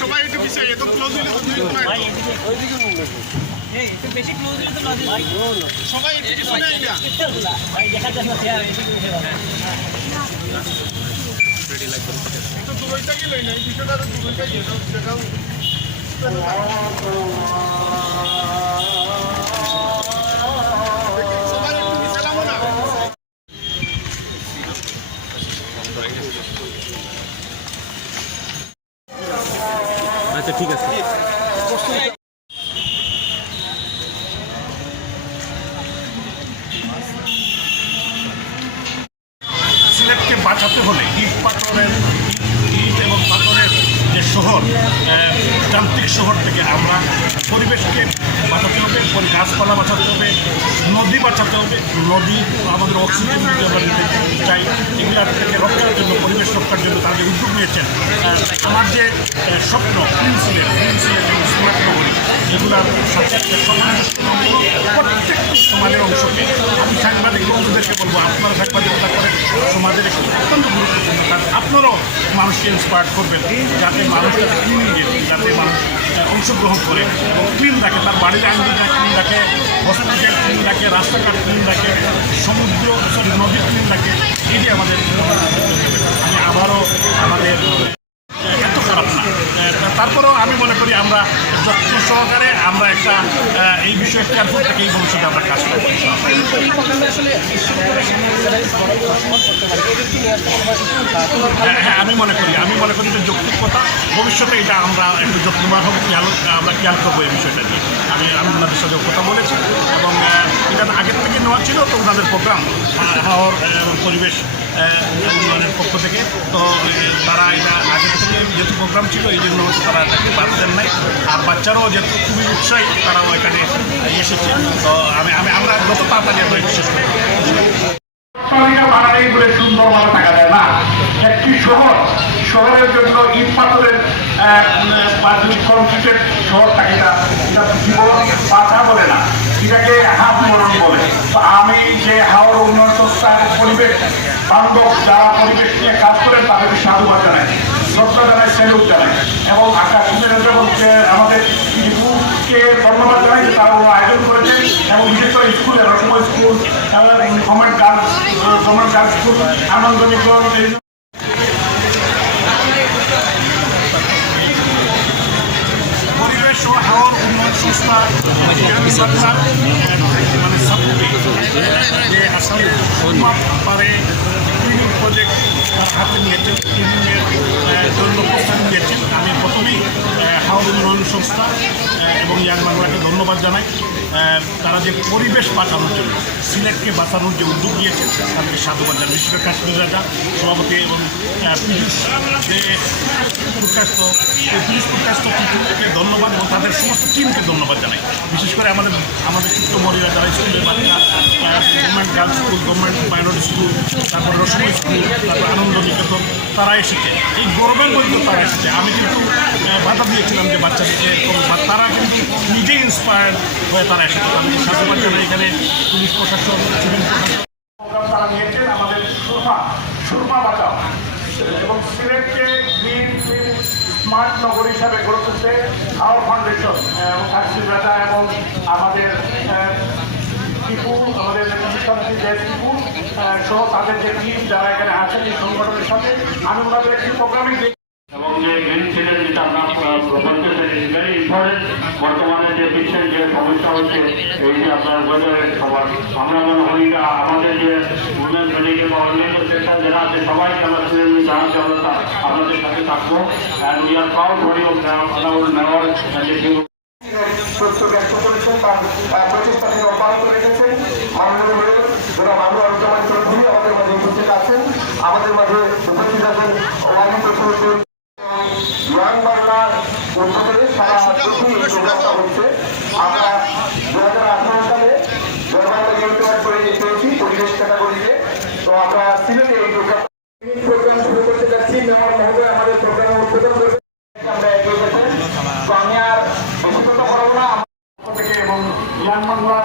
সবাই একটু পিছিয়ে এত ক্লোজ হলে বেশি ক্লোজ হলে তো সবাই একটু দূরটা গেল না এই বিষয়টা দূরটা গেল সেটাও আচ্ছা ঠিক আছে। সিলেটকে বাঁচাতে হলে ইট এবং পাথরের যে শহর, যান্ত্রিক শহর থেকে আমরা পরিবেশকে বাঁচাতে হবে, গাছপালা বাঁচাতে হবে, নদী বাঁচাতে হবে। নদী আমাদের অক্সিজেন যদি আমরা নিতে চাই, এগুলার থেকে রক্ষার জন্য, পরিবেশ রক্ষার জন্য তারা যে উদ্যোগ নিয়েছেন। আমার যে স্বপ্ন ক্লিন সিলেট এবং স্মার্ট নগরী, এগুলার সাথে প্রত্যেকটি সমাজের অংশকে আমি সাংবাদিক বন্ধুদেরকে বলবো, আপনারা সাংবাদিকতা করেন, সমাজের একটি অত্যন্ত গুরুত্বপূর্ণ কাজ। আপনারাও মানুষকে ইন্সপায়ার করবেন যাতে মানুষ ক্লিন যাতে মানুষ অংশগ্রহণ করে এবং ক্লিন রাখে, তার বাড়ির আঙ্গিনা ক্লিন রাখে, হসপিটাল ক্লিন রাখে, রাস্তাঘাট ক্লিন রাখে, সমুদ্র নদী ক্লিন রাখে। এটি আমাদের আমি আবারও আমাদের এত খারাপ না, তারপরেও আমি মনে করি আমরা যত্ন সহকারে আমরা একটা এই বিষয়ে কেয়ারফুল থেকে এই ভবিষ্যতে আমরা কাজ করব। হ্যাঁ, আমি মনে করি যে যৌক্তিক কথা, ভবিষ্যতে এটা আমরা একটু যত্নবান হবো, আমরা খেয়াল করবো এই বিষয়টা নিয়ে। আমি ওনাদের সাথে কথা বলেছি এবং এটা আগের থেকে নেওয়া ছিল, তো ওনাদের প্রোগ্রাম হাওর পরিবেশ উন্নয়নের পক্ষ থেকে, তো তারা এটা আগের থেকে যেহেতু প্রোগ্রাম ছিল এই জন্য তারা এটাকে বাদ দেন নাই। আর বাচ্চারাও যেহেতু খুবই উৎসাহী, তারাও এখানে এসেছে। তো আমরা যত তাড়াতাড়ি আমরা বিশেষ করি বানালেই বলে সুন্দরভাবে থাকা যায় না। একটি শহরের জন্য ইট পাথরের কংক্রিটের শহর থাকে না, এটা জীবন বাধা বলে না, এটাকে হাত মরণ বলে। তো আমি যে হাওর উন্নয়ন সংস্থার পরিবেশ বান্ধব যারা পরিবেশ নিয়ে কাজ করেন তাদেরকে সাধুবাদ জানাই, শ্রদ্ধা জানাই, স্যালুট জানাই এবং আমাদের কে ধন্যবাদ জানাই যে তারা আয়োজন করেছেন এবং বিশেষ করে স্কুলে রসময় স্কুল, গভর্নমেন্ট গার্লস স্কুল, আনন্দ নিকেতন, পরিবেশ ও হাওর উন্নয়ন সংস্থা মানে সাপোর্টে যে আসাম পারে ক্লিনিং প্রজেক্ট তার হাতে নিয়েছেন, ক্লিনিংয়ের জন্য প্রস্তাব দিয়েছেন। আমি প্রথমেই হাওর উন্নয়ন সংস্থা এবং ইয়াং বাংলাকে ধন্যবাদ জানাই। তারা যে পরিবেশ বাঁচানোর জন্য, সিলেটকে বাঁচানোর যে উদ্যোগ নিয়েছে তাদেরকে সাধুবাদ জানাই। বিশেষ করে কাশ্মীর রাজা সভাপতি এবং পীযূষ প্রকাশকে ধন্যবাদ এবং তাদের সমস্ত টিমকে ধন্যবাদ জানাই। বিশেষ করে আমাদের চিত্তমরিরা যারা স্কুলের বাচ্চা, government girls school, government minority school, তারপরে রসময় স্কুল, তারপর আনন্দ নিকেতন, তারা এসেছে। এই গর্বের মধ্যে তারা এসেছে। আমি কিন্তু বাধা দিয়েছিলাম যে বাচ্চাদেরকে, তারা কিন্তু নিজে ইন্সপায়ার্ড হয়ে তারা এসেছে। তাদেরকে সাধুবাদ জানাই। এখানে পুলিশ প্রশাসন, সিভিল প্রশাসন তারা নিয়েছেন আমাদের সুরমা বাঁচাও এবং সিলেটকে গ্রিন স্মার্ট নগর হিসাবে গড়ে তুলতে হাওর ফাউন্ডেশন এবং কাশ্মীর রাজা এবং আমাদের টিপু, আমাদের প্রতিষ্ঠানটি যে টিপু সহ তাদের যে টিম যারা এখানে আছেন এই সংগঠনের সাথে আমি ওনাদের একটি প্রোগ্রামিং এবং যে গ্রিন সিলেট যেটা আমরা ভেরি ইম্পর্টেন্ট। বর্তমানে যে বিশ্বের যে সমস্যা হচ্ছে এই যে আপনার ওয়েদারের সবার, আমরা মনে করি আমাদের যে উন্নয়ন শ্রেণীকে বা অন্যান্য সেক্টর যারা আছে সবাইকে আমরা সিলেট জানাচ্ছি আমরা আপনাদের সাথে থাকবো। And we are proud body of নেওয়ার ব্যক্ত করেছেন তার প্রচেষ্টাকে অব্যাহত রেখেছেন। মাননীয় যারা মানুষ আমাদের মাঝে উপস্থিত আছেন, আমাদের মাঝে উপস্থিত আছেন ইয়াং বাংলার উদ্যোগে সারা প্রোগ্রামটা হচ্ছে। আমরা 2018 সালে জনবাংলা পেয়েছি পরিবেশ ক্যাটাগরিতে। তো তো আমরা সিলেটে এই প্রোগ্রাম শুরু করতে যাচ্ছি। মেয়র মহোদয় আমাদের প্রোগ্রাম উদ্বোধন করবে। আমরা এগিয়ে গেছেন, তো আমি আর বেশি কথা বলবো না থেকে এবং ইয়ান বাংলার